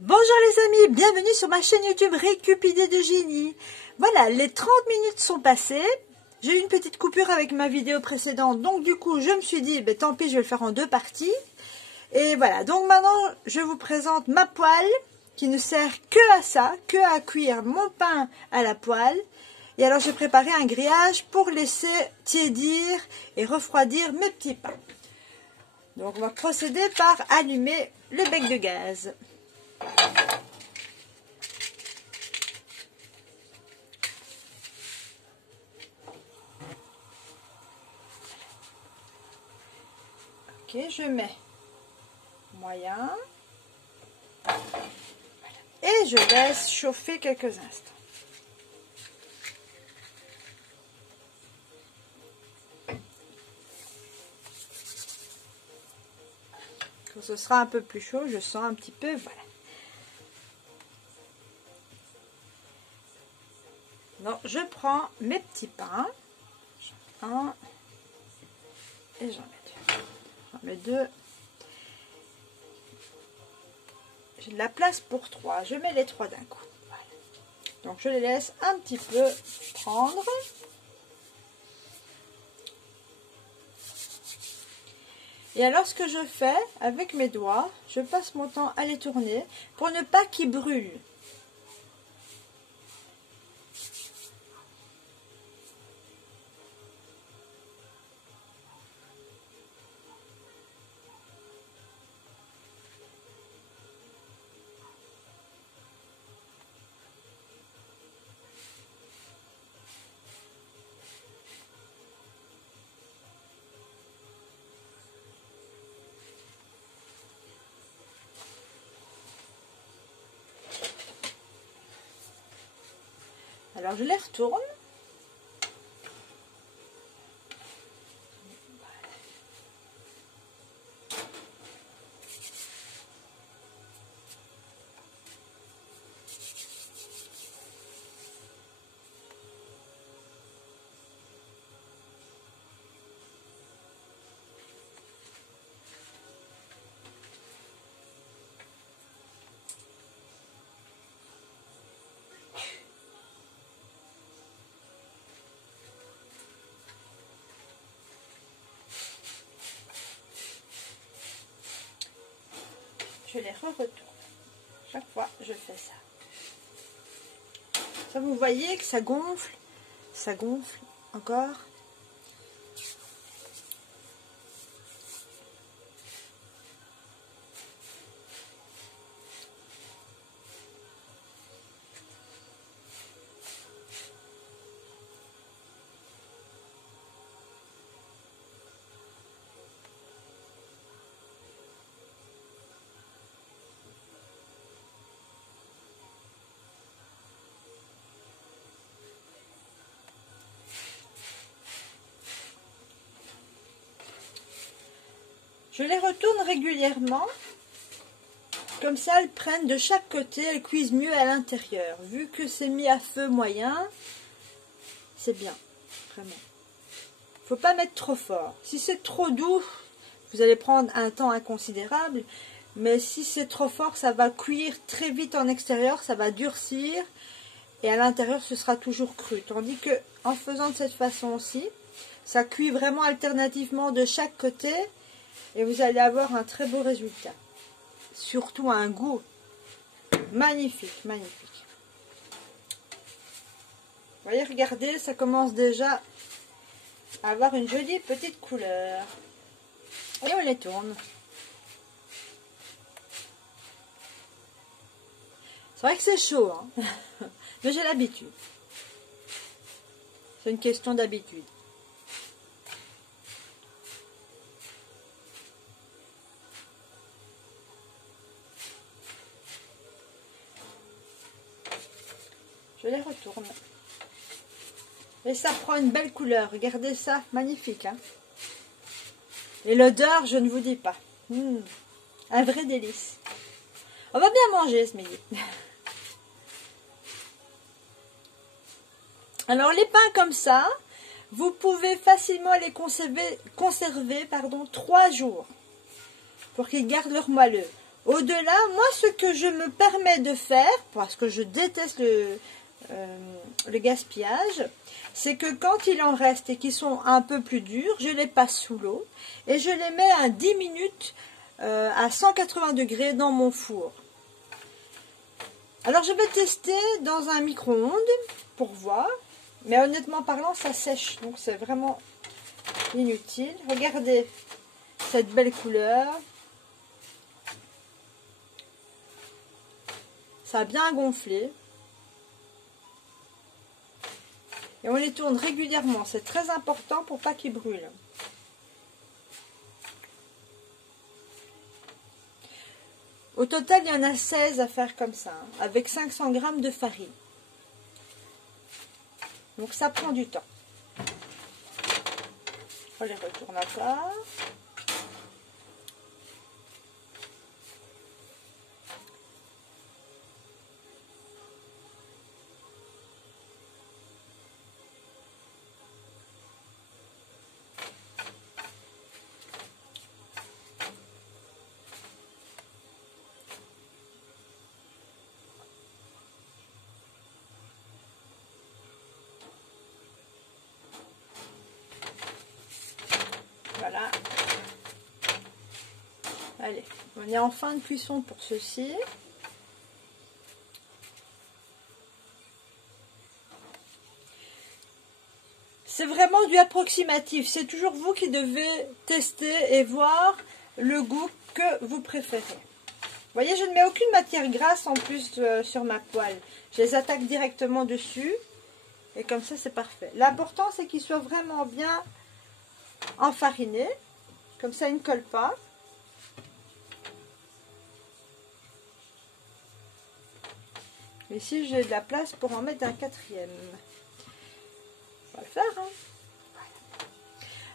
Bonjour les amis, bienvenue sur ma chaîne YouTube Récupidé de Génie. Voilà, les 30 minutes sont passées. J'ai eu une petite coupure avec ma vidéo précédente, donc du coup je me suis dit, tant pis, je vais le faire en deux parties. Et voilà, donc maintenant je vous présente ma poêle qui ne sert que à ça, que à cuire mon pain à la poêle. Et alors j'ai préparé un grillage pour laisser tiédir et refroidir mes petits pains. Donc on va procéder par allumer le bec de gaz. Ok, je mets moyen et je laisse chauffer quelques instants. Quand ce sera un peu plus chaud, je sens un petit peu, voilà. Donc je prends mes petits pains, un et j'en mets deux. J'en mets deux. J'ai de la place pour 3. Je mets les 3 d'un coup. Voilà. Donc je les laisse un petit peu prendre. Et alors ce que je fais avec mes doigts, je passe mon temps à les tourner pour ne pas qu'ils brûlent. Alors je les retourne. Je les retourne. Chaque fois, je fais ça. Ça, vous voyez que ça gonfle encore. Je les retourne régulièrement, comme ça elles prennent de chaque côté, elles cuisent mieux à l'intérieur. Vu que c'est mis à feu moyen, c'est bien, vraiment. Il ne faut pas mettre trop fort. Si c'est trop doux, vous allez prendre un temps inconsidérable, mais si c'est trop fort, ça va cuire très vite en extérieur, ça va durcir, et à l'intérieur ce sera toujours cru. Tandis que en faisant de cette façon-ci, ça cuit vraiment alternativement de chaque côté, et vous allez avoir un très beau résultat. Surtout un goût magnifique, magnifique. Vous voyez, regardez, ça commence déjà à avoir une jolie petite couleur. Et on les tourne. C'est vrai que c'est chaud, hein. Mais j'ai l'habitude. C'est une question d'habitude. Je les retourne. Et ça prend une belle couleur. Regardez ça, magnifique. Hein, et l'odeur, je ne vous dis pas. Un vrai délice. On va bien manger ce midi. Alors les pains comme ça, vous pouvez facilement les conserver 3 jours pour qu'ils gardent leur moelleux. Au-delà, moi, ce que je me permets de faire, parce que je déteste le gaspillage, c'est que quand il en reste et qu'ils sont un peu plus durs, je les passe sous l'eau et je les mets à 10 minutes à 180 degrés dans mon four. Alors je vais tester dans un micro-ondes pour voir, mais honnêtement parlant ça sèche, donc c'est vraiment inutile. Regardez cette belle couleur, ça a bien gonflé. Et on les tourne régulièrement, c'est très important pour pas qu'ils brûlent. Au total, il y en a 16 à faire comme ça, hein, avec 500 g de farine. Donc ça prend du temps. On les retourne à part. Voilà. Allez, on est en fin de cuisson pour ceci. C'est vraiment du approximatif. C'est toujours vous qui devez tester et voir le goût que vous préférez. Vous voyez, je ne mets aucune matière grasse en plus sur ma poêle. Je les attaque directement dessus. Et comme ça, c'est parfait. L'important, c'est qu'ils soient vraiment bien enfarinés. Comme ça, ils ne collent pas. Ici, j'ai de la place pour en mettre un quatrième. On va le faire, hein.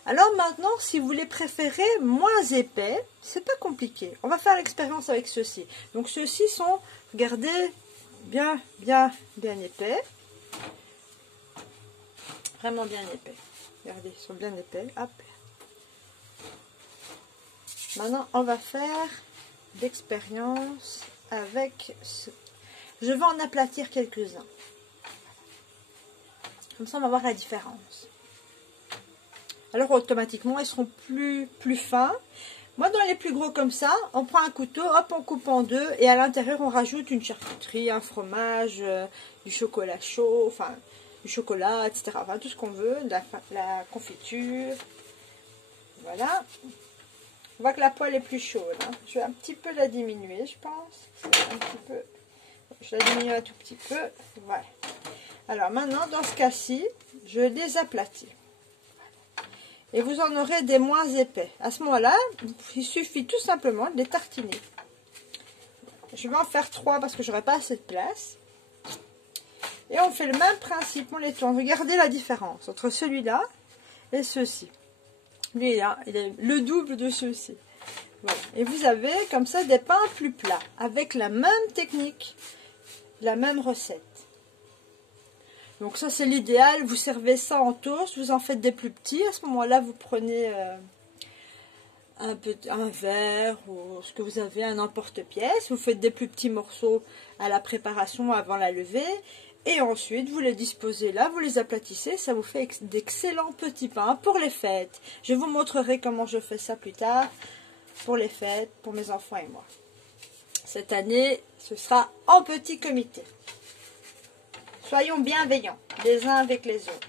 Alors maintenant, si vous les préférez moins épais, c'est pas compliqué. On va faire l'expérience avec ceux-ci. Donc ceux-ci sont, regardez, bien épais. Vraiment bien épais. Regardez, ils sont bien épais. Hop. Maintenant, on va faire l'expérience avec ce. Je vais en aplatir quelques-uns. Comme ça, on va voir la différence. Alors, automatiquement, ils seront plus fins. Moi, dans les plus gros comme ça, on prend un couteau, hop, on coupe en deux. Et à l'intérieur, on rajoute une charcuterie, un fromage, du chocolat chaud, enfin, du chocolat, etc. Enfin, tout ce qu'on veut, de la confiture. Voilà. On voit que la poêle est plus chaude. Hein. Je vais un petit peu la diminuer, je pense. Un petit peu. Je la diminue un tout petit peu. Voilà. Alors maintenant, dans ce cas-ci, je les aplatis. Et vous en aurez des moins épais. À ce moment-là, il suffit tout simplement de les tartiner. Je vais en faire 3 parce que j'aurai pas assez de place. Et on fait le même principe, on les tourne. Regardez la différence entre celui-là et ceux-ci. Lui, là, il est le double de ceux-ci. Voilà. Et vous avez comme ça des pains plus plats, avec la même technique, la même recette. Donc ça c'est l'idéal, vous servez ça en toast, vous en faites des plus petits. À ce moment-là, vous prenez un verre ou ce que vous avez, un emporte-pièce. Vous faites des plus petits morceaux à la préparation avant la levée. Et ensuite, vous les disposez là, vous les aplatissez, ça vous fait d'excellents petits pains pour les fêtes. Je vous montrerai comment je fais ça plus tard, pour les fêtes, pour mes enfants et moi. Cette année, ce sera en petit comité. Soyons bienveillants, les uns avec les autres.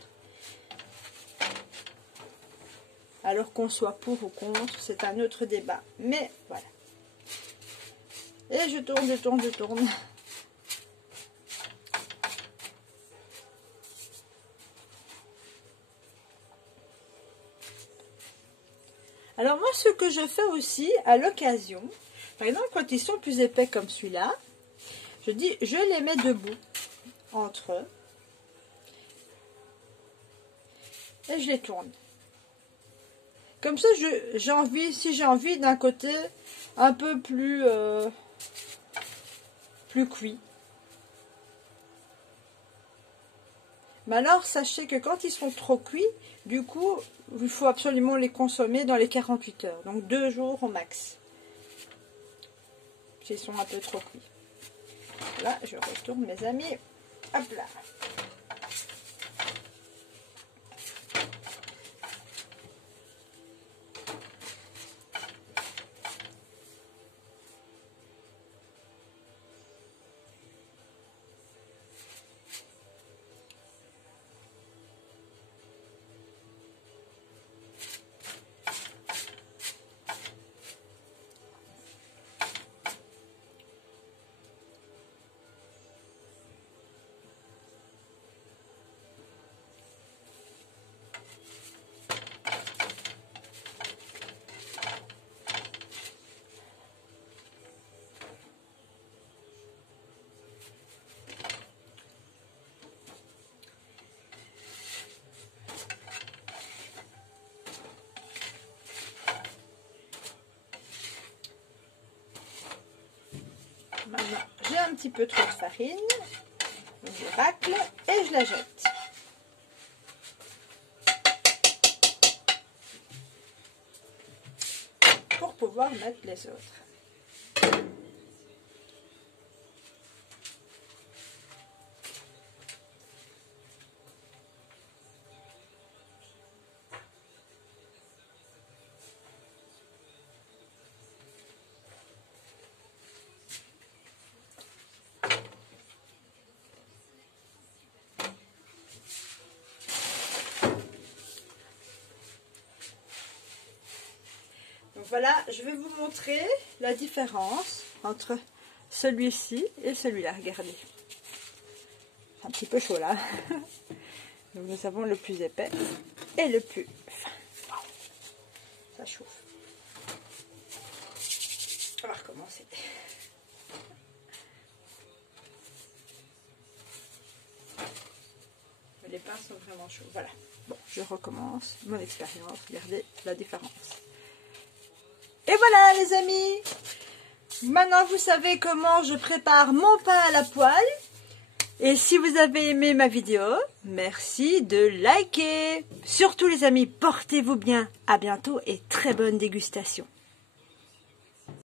Alors qu'on soit pour ou contre, c'est un autre débat. Mais voilà. Et je tourne, je tourne, je tourne. Alors moi, ce que je fais aussi à l'occasion, par exemple quand ils sont plus épais comme celui-là, je les mets debout entre eux et je les tourne. Comme ça, si j'ai envie d'un côté un peu plus cuit. Mais alors, sachez que quand ils sont trop cuits, du coup, il faut absolument les consommer dans les 48 heures. Donc 2 jours au max. s'ils sont un peu trop cuits. Là, je retourne mes amis. Hop là. Maintenant, j'ai un petit peu trop de farine. Je racle et je la jette. Pour pouvoir mettre les autres. Voilà, je vais vous montrer la différence entre celui-ci et celui-là. Regardez. C'est un petit peu chaud là. Donc nous avons le plus épais et le plus fin. Wow. Ça chauffe. On va recommencer. Les pains sont vraiment chauds. Voilà. Bon, je recommence mon expérience. Regardez la différence. Et voilà les amis, maintenant vous savez comment je prépare mon pain à la poêle. Et si vous avez aimé ma vidéo, merci de liker. Surtout les amis, portez-vous bien. À bientôt et très bonne dégustation.